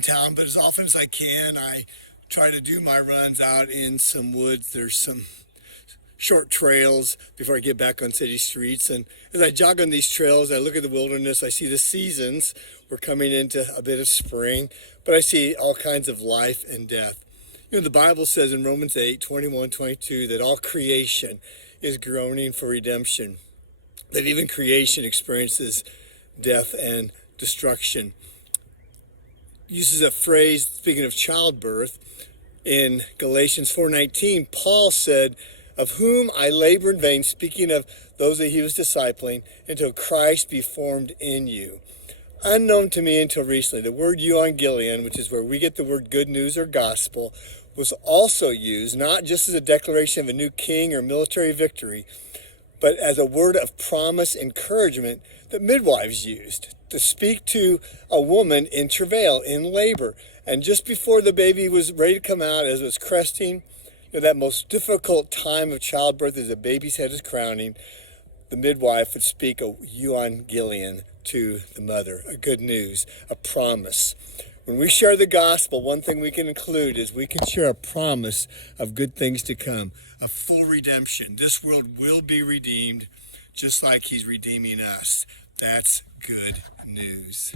town, but as often as I can, I try to do my runs out in some woods. There's some short trails before I get back on city streets. And as I jog on these trails, I look at the wilderness, I see the seasons. We're coming into a bit of spring, but I see all kinds of life and death. You know, the Bible says in Romans 8:21-22 that all creation is groaning for redemption, that even creation experiences death and destruction. Uses a phrase, speaking of childbirth, in Galatians 4:19, Paul said, "Of whom I labor in vain," speaking of those that he was discipling, "until Christ be formed in you." Unknown to me until recently, the word euangelion, which is where we get the word good news or gospel, was also used not just as a declaration of a new king or military victory, but as a word of promise, encouragement that midwives used to speak to a woman in travail, in labor. And just before the baby was ready to come out, as it was cresting, that most difficult time of childbirth as the baby's head is crowning, the midwife would speak a euangelion to the mother, a good news, a promise. When we share the gospel, one thing we can include is we can share a promise of good things to come, a full redemption. This world will be redeemed just like he's redeeming us. That's good news.